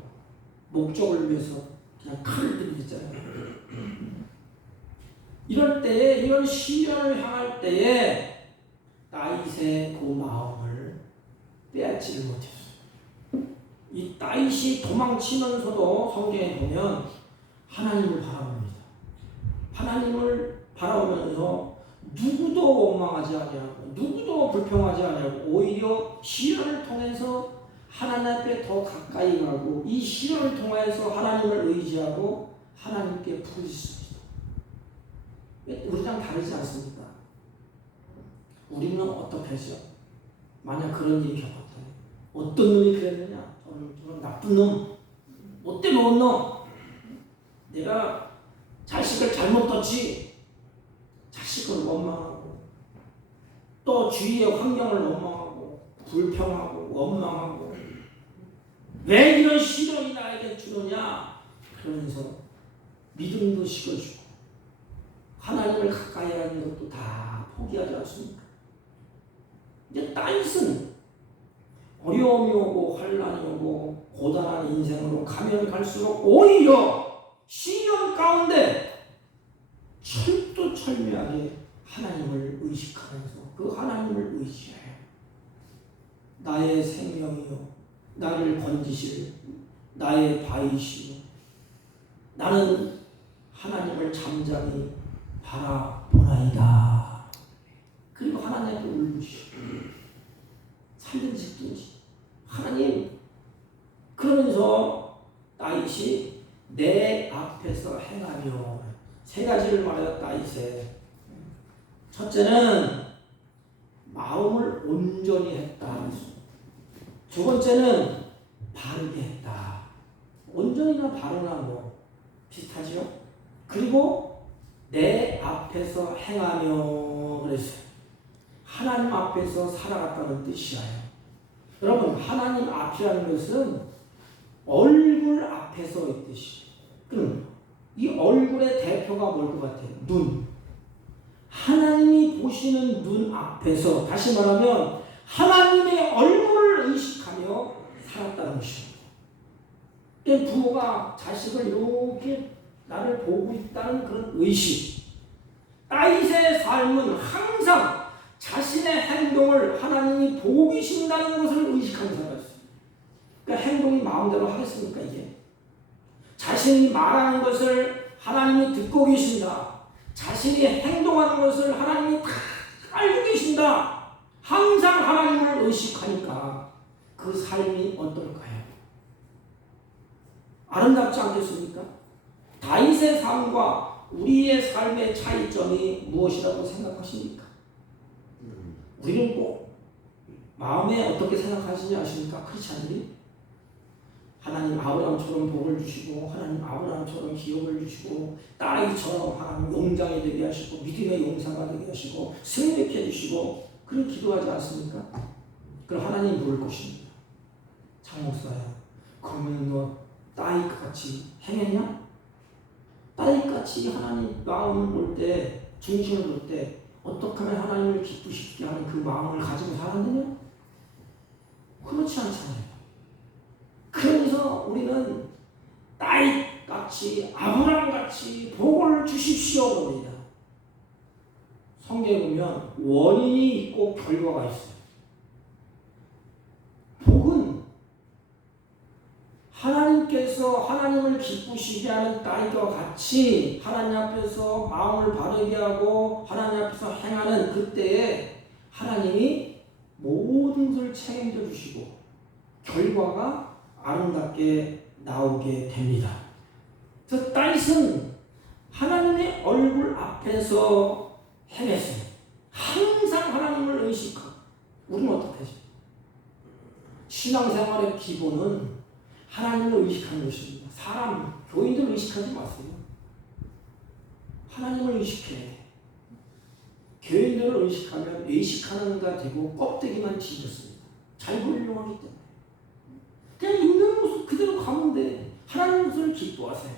목적을 위해서 그냥 칼을 들이잖아요. 이럴 때에 이런 시련을 향할 때에 다윗의 그 마음을 빼앗지를 못했어요. 이 다윗이 도망치면서도 성경에 보면 하나님을 바라봅니다. 하나님을 바라보면서 누구도 원망하지 아니하고 누구도 불평하지 아니하고 오히려 시련을 통해서 하나님 앞에 더 가까이 가고 이 시련을 통해서 하나님을 의지하고 하나님께 부르짖습니다. 우리랑 다르지 않습니까? 우리는 어떻게 하죠? 만약 그런 일이 겪었다면 어떤 놈이 그랬느냐? 저는 나쁜 놈, 못돼 먹은 놈, 내가 자식을 잘못 뒀지, 자식을 원망하고 또 주위의 환경을 원망하고 불평하고 원망하고 왜 이런 시련이 나에게 주느냐 그러면서 믿음도 식어주고 하나님을 가까이 하는 것도 다 포기하지 않습니까? 이제 다윗은 어려움이 오고 환난이 오고 고단한 인생으로 가면 갈수록 오히려 시련 가운데 철두철미하게 하나님을 의식하면서 그 하나님을 의지해요. 나의 생명이요 나를 건지실 나의 바위시요 나는 하나님을 잠잠히 바라보나이다. 그리고 하나님께 울부시고 살든 짓든지 하나님 그러면서 다윗이 내 앞에서 행하며 세 가지를 말해요. 다윗에 첫째는 마음을 온전히 했다. 두 번째는 바르게 했다. 온전이나 바르나 뭐 비슷하죠. 그리고 내 앞에서 행하며 그랬어요. 하나님 앞에서 살아갔다는 뜻이에요. 여러분 하나님 앞이라는 것은 얼굴 앞에서 있듯이 그럼 이 얼굴의 대표가 뭘 것 같아요? 눈. 하나님이 보시는 눈 앞에서 다시 말하면 하나님의 얼굴을 의식하며 살았다는 것입니다. 부모가 자식을 이렇게 나를 보고 있다는 그런 의식. 다윗의 삶은 항상 자신의 행동을 하나님이 보고 계신다는 것을 의식하는 살았어요. 그러니까 행동이 마음대로 하겠습니까 이게? 자신이 말하는 것을 하나님이 듣고 계신다. 자신이 행동하는 것을 하나님이 다 알고 계신다. 항상 하나님을 의식하니까 그 삶이 어떨까요? 아름답지 않겠습니까? 다윗의 삶과 우리의 삶의 차이점이 무엇이라고 생각하십니까? 우리는 꼭 마음에 어떻게 생각하시는지 아십니까? 그렇지 않니? 하나님 아브라함처럼 복을 주시고 하나님 아브라함처럼 기업을 주시고 다윗처럼 하나님 용장이 되게 하시고 믿음의 용사가 되게 하시고 승리케 해주시고 그런 기도하지 않습니까? 그럼 하나님 물을 것입니다. 장목사야 그러면 너 다윗같이 행했냐? 다윗같이 하나님 마음을 볼 때 중심을 볼 때 어떻게 하면 하나님을 기쁘시게 하는 그 마음을 가지고 살았느냐? 그렇지 않잖아요. 그래서 우리는 다윗같이 아브라함같이 복을 주십시오 봅니다. 성경에 보면 원인이 있고 결과가 있어요. 복은 하나님께서 하나님을 기쁘시게 하는 다윗과 같이 하나님 앞에서 마음을 바르게 하고 하나님 앞에서 행하는 그때에 하나님이 모든 것을 책임져 주시고 결과가 아름답게 나오게 됩니다. 그래서 다윗은 하나님의 얼굴 앞에서 행했어요. 항상 하나님을 의식하고. 우리는 어떻게 하죠? 신앙생활의 기본은 하나님을 의식하는 것입니다. 사람, 교인들 의식하지 마세요. 하나님을 의식해. 교인들을 의식하면 의식하는 가 되고 껍데기만 뒤졌습니다. 잘 보이려고 하기 때문에. 그냥 있는 모습 그대로 가면 돼. 하나님 것을 기뻐하세요.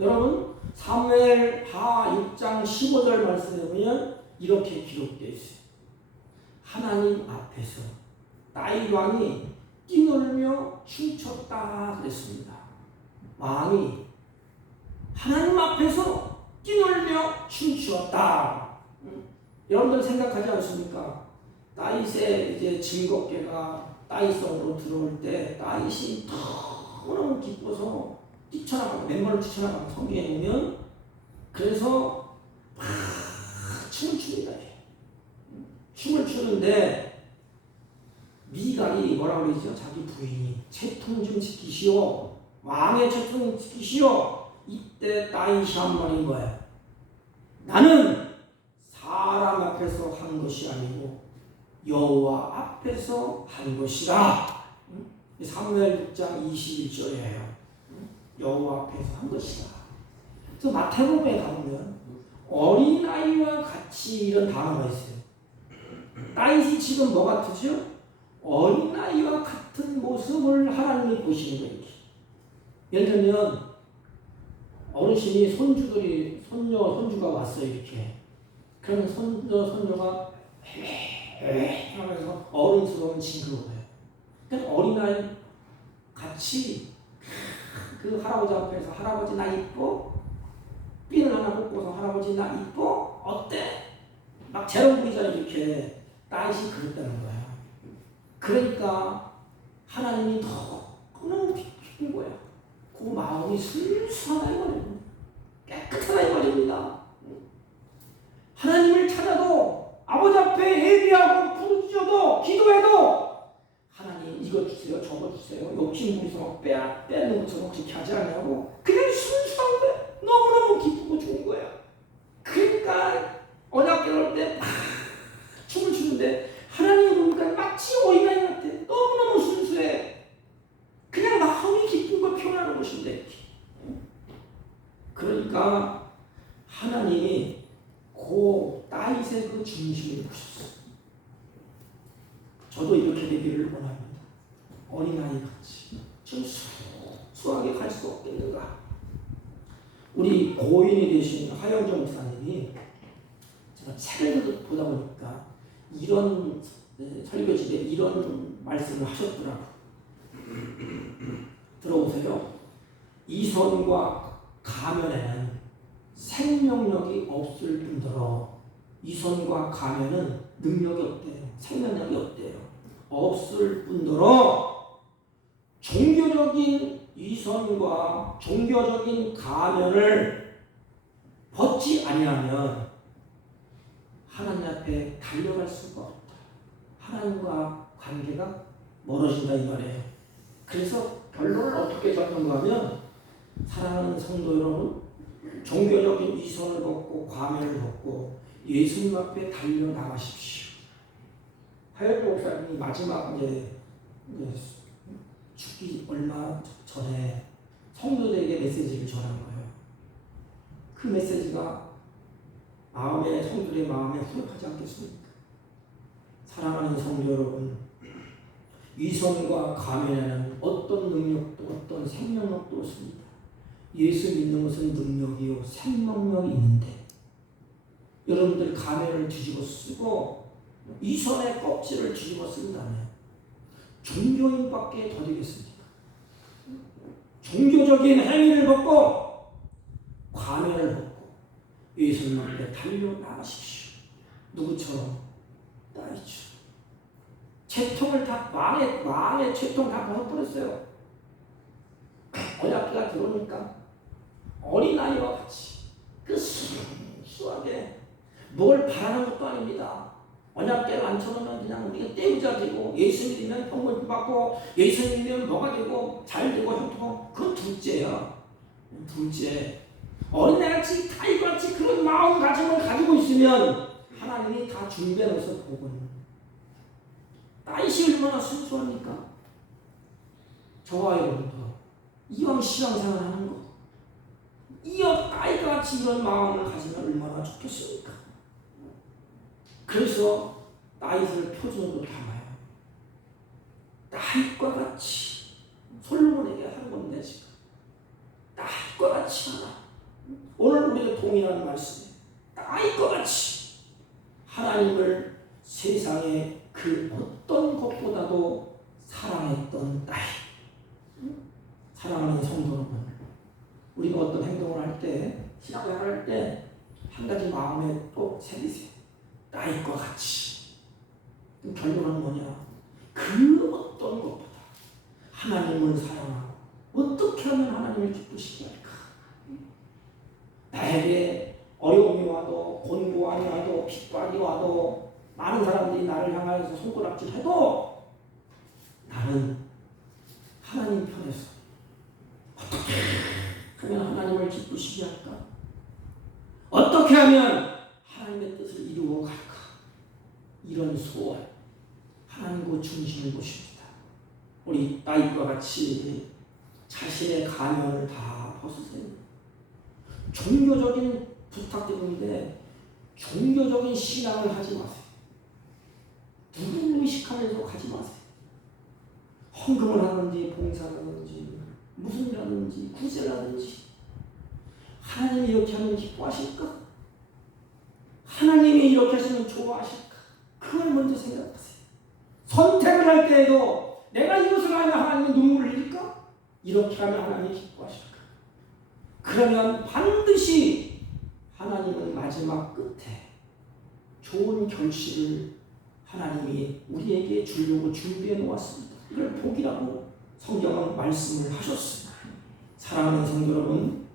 여러분 사무엘하 6장 15절 말씀에 보면 이렇게 기록되어 있어요. 하나님 앞에서 다윗 왕이 뛰놀며 춤췄다 그랬습니다. 왕이 하나님 앞에서 뛰놀며 춤추었다. 여러분들 생각하지 않습니까? 다윗의 이제 증거궤가 다윗성으로 들어올 때 다윗이 너무너무 기뻐서 뛰쳐나가고 맨발로 뛰쳐나가고 성경에 보면 그래서 막 춤을 춥니다. 춤을 추는데 미갈이 뭐라고 그러죠? 자기 부인이 채통 좀 지키시오. 왕의 채통 지키시오. 이때 다윗이 한 말인 거예요. 나는 사람 앞에서 한 것이 아니고 여호와 앞에서 한 것이다. 사무엘 6장 21절이에요. 여호와 앞에서 한 것이다. 그래서 마태복음에 가보면 어린아이와 같이 이런 단어가 있어요. 다윗이 지금 뭐 같으죠? 어린아이와 같은 모습을 하나님이 보시는 거예요. 예를 들면 어르신이 손주가 왔어요. 이렇게. 그러면 손녀가 하면서 어른스러운 징그러워요. 그러니까 어린아이 같이 그 할아버지 앞에서 할아버지 나 이뻐? 핀을 하나 꽂고서 할아버지 나 이뻐? 어때? 막 재롱 부리잖아요. 이렇게 다윗이 그랬다는 거야. 그러니까 하나님이 너무 기쁜 거야. 그 마음이 순수하다 이 말입니다. 깨끗하다 이 말입니다. 하나님을 찾아도 아버지 앞에 예비하고 부르짖어도 기도해도 하나님 이거 주세요 저거 주세요 욕심 부리서 빼앗는 것처럼 그렇게 하지 않냐고 그냥 순수한 거야. 너무너무 기쁘고 좋은 거야. 그러니까 어저께 올 때 막 춤을 추는데 하나님이 보니까 마치 어린아이 같아. 너무너무 순수해. 그냥 마음이 기쁜 걸 표현하는 것인데 그러니까 하나님이 그 다윗의 그 중심을 보셨어요. 저도 이렇게 되기를 원합니다. 어린아이 같이 좀 수하게 갈 수 없겠는가? 우리 고인이 되신 하영정 목사님이 제가 책을 보다 보니까 이런 설교집에 이런 말씀을 하셨더라고요. 들어보세요. 이선과 가면에는 생명력이 없을 뿐더러 이선과 가면은 능력이 없대요. 생명력이 없대요. 없을 뿐더러 종교적인 이선과 종교적인 가면을 벗지 아니하면 하나님 앞에 달려갈 수가 없다. 하나님과 관계가 멀어진다 이 말이에요. 그래서 결론을 어떻게 잡는가 하면 사랑하는 성도 여러분, 종교적인 이선을 벗고 과면을 벗고 예수님 앞에 달려나가십시오. 하영정 목사님이 마지막 이제 죽기 얼마 전에 성도들에게 메시지를 전한 거예요. 그 메시지가 성도들의 마음에 후련하지 않겠습니까? 사랑하는 성도 여러분, 이선과 가면에는 어떤 능력도 어떤 생명력도 없습니다. 예수 믿는 것은 능력이요 생명력이 있는데 여러분들 가면을 뒤집어 쓰고 이선의 껍질을 뒤집어 쓴다면 종교인밖에 더 되겠습니까? 종교적인 행위를 벗고 과면을 벗고 예수님 앞에 달려나가십시오. 누구처럼? 다윗처럼. 채통을 다 왕의 채통 다 벗어버렸어요. 언약궤가 들어오니까 어린아이와 같이 그 순수하게 뭘 바라는 것도 아닙니다. 언약궤를 앉혀놓으면 그냥 우리가 떼우자 되고 예수 믿으면 평물 받고 예수 믿으면 뭐가 되고 잘 되고 형통하고 그건 둘째야. 둘째. 어린애같이 다윗같이 그런 마음가짐을 가지고 있으면 하나님이 다 준비해서 보고는 다윗이 얼마나 순수합니까? 저와 여러분도 이왕 신앙생활 하는 것 이어 다윗과 같이 이런 마음을 가지면 얼마나 좋겠습니까? 그래서 다윗을 표준으로 담아요. 다윗과 같이 솔로몬에게 한 건데 지금 다윗과 같이 하나. 오늘 우리가 동의하는 말씀이에요. 다윗과 같이 하나님을 세상의 그 어떤 것보다도 사랑했던 다윗. 사랑하는 성도 여러분, 우리가 어떤 행동을 할 때, 신앙생활을 할 때 한 가지 마음에 또 새기세요. 다윗과 같이. 그럼 결론은 뭐냐? 그 어떤 것보다 하나님을 사랑하고 어떻게 하면 하나님을 기쁘시게 할까? 나에게 어려움이 와도 곤고함이 와도 핍박이 와도 많은 사람들이 나를 향하여서 손가락질해도 나는 하나님 편에서 어떻게 하면 하나님을 기쁘시게 할까? 어떻게 하면 하나님의 뜻을 이루어 갈까? 이런 소원, 하나님과 중심을 보십니다. 우리 다윗과 같이 자신의 가면을 다 벗으세요. 종교적인 부탁드리는데 종교적인 신앙을 하지 마세요. 누구를 의식하면서 가지 마세요. 헌금을 하든지 봉사라든지 무슨 일하든지 구제라든지 하나님이 이렇게 하면 기뻐하실까? 하나님이 이렇게 하시면 좋아하실까? 그걸 먼저 생각하세요. 선택을 할 때에도 내가 이것을 하면 하나님이 눈물을 흘릴까? 이렇게 하면 하나님이 기뻐하실까? 그러면 반드시 하나님은 마지막 끝에 좋은 결실을 하나님이 우리에게 주려고 준비해 놓았습니다. 이걸 복이라고 성경은 말씀을 하셨습니다. 사랑하는 성도 여러분,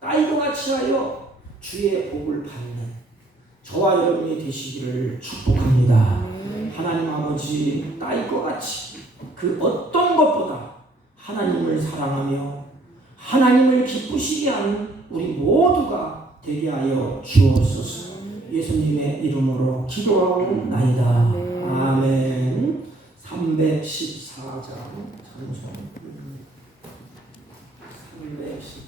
다윗과 같이 하여 주의 복을 받는 저와 여러분이 되시기를 축복합니다. 하나님 아버지, 다윗과 같이 그 어떤 것보다 하나님을 사랑하며 하나님을 기쁘시게 하는 우리 모두가 되게 하여 주옵소서. 예수님의 이름으로 기도하옵나이다. 아멘. 314장 찬송 314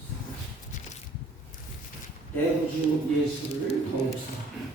대구주 예수를 더욱 사랑합니다.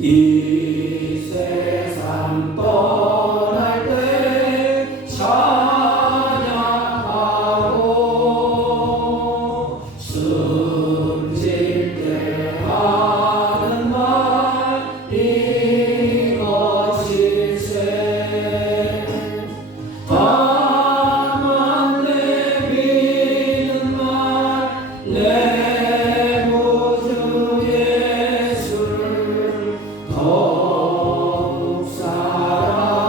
이 세상 떠날 때 찬양하고 숨질 때 하는 말 이것일세 다만 내 믿는 말 내 구주 예수를 더욱 사랑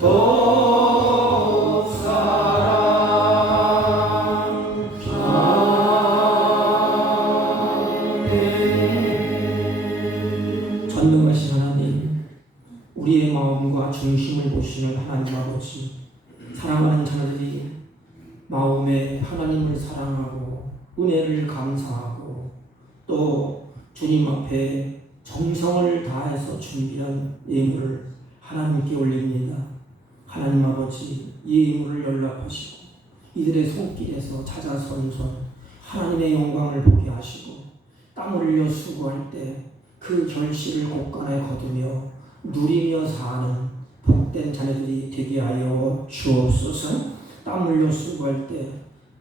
더욱 사랑 아멘. 전능하신 하나님, 우리의 마음과 중심을 보시는 하나님 아버지, 사랑하는 자녀들이 마음에 하나님을 사랑하고 은혜를 감사하고 또 주님 앞에 정성을 다해서 준비한 예물을 하나님께 올립니다. 하나님 아버지, 이 예물을 연락하시고 이들의 손길에서 찾아선 손 하나님의 영광을 보게 하시고 땀 흘려 수고할 때 그 결실을 곳간에 거두며 누리며 사는 복된 자녀들이 되게 하여 주옵소서. 땀 흘려 수고할 때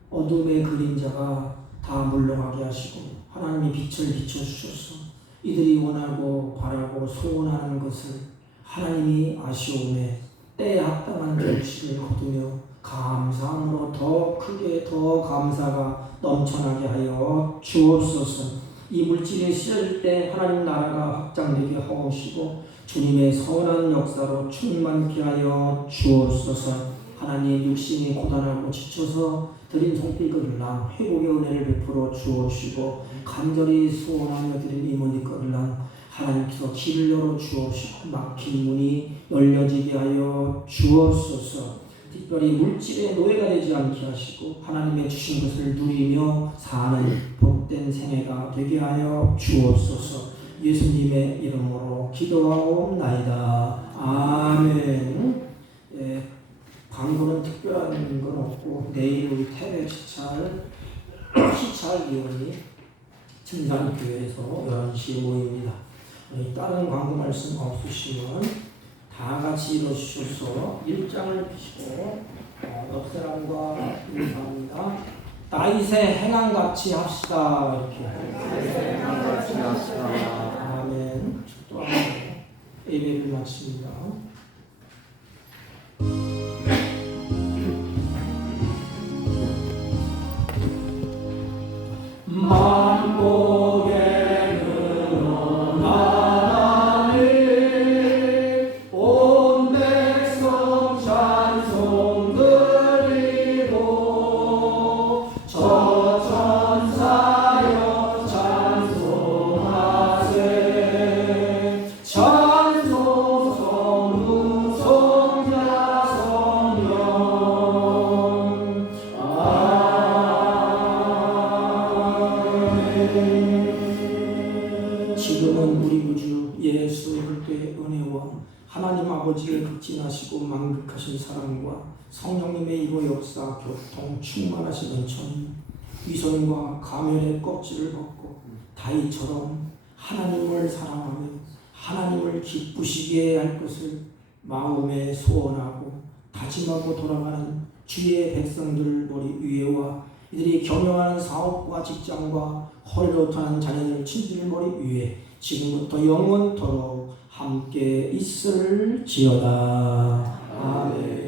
어둠의 그림자가 다 물러가게 하시고 하나님이 빛을 비춰주셔서 이들이 원하고 바라고 소원하는 것을 하나님이 아시오매 때에 합당한 결실을 거두며 감사함으로 더 크게 더 감사가 넘쳐나게 하여 주옵소서. 이 물질이 씌어질 때 하나님 나라가 확장되게 하옵시고 주님의 선한 역사로 충만케 하여 주옵소서. 하나님, 육신이 고단하고 지쳐서 드린 손길거들랑 회복의 은혜를 베풀어 주옵시고 간절히 소원하며 드린 이 머니거들랑 하나님께서 길을 열어 주옵시고 막힌 문이 열려지게 하여 주옵소서. 특별히 물질의 노예가 되지 않게 하시고 하나님의 주신 것을 누리며 사는 복된 생애가 되게 하여 주옵소서. 예수님의 이름으로 기도하옵나이다. 아멘. 광고는 특별한 건 없고 내일 우리 태백 시찰 위원이 증산교회에서 11시에 모입니다. 다른 광고 말씀 없으시면 다 같이 일어주셔서 일장을 펴시고 옆사람과 인사합니다. 다윗의 행함같이 합시다. 이렇게. 아멘. 축도하고 예배를 마칩니다. 만복에는 하나님 온 백성 찬송 드리고 저 천사여 찬송하세 찬송 성부 성자 성령 지금은 우리 구주 예수 그리스도의 은혜와 하나님 아버지의 극진하시고 만극하신 사랑과 성령님의 이로 역사 교통 충만하신 은총이 위선과 가면의 껍질을 벗고 다윗처럼 하나님을 사랑하며 하나님을 기쁘시게 할 것을 마음에 소원하고 다짐하고 돌아가는 주의 백성들 머리 위에와 이들이 경영하는 사업과 직장과 헐벗하는 자녀들 친지들 머리 위에 지금부터 영원토록 함께 있을지어다. 아멘.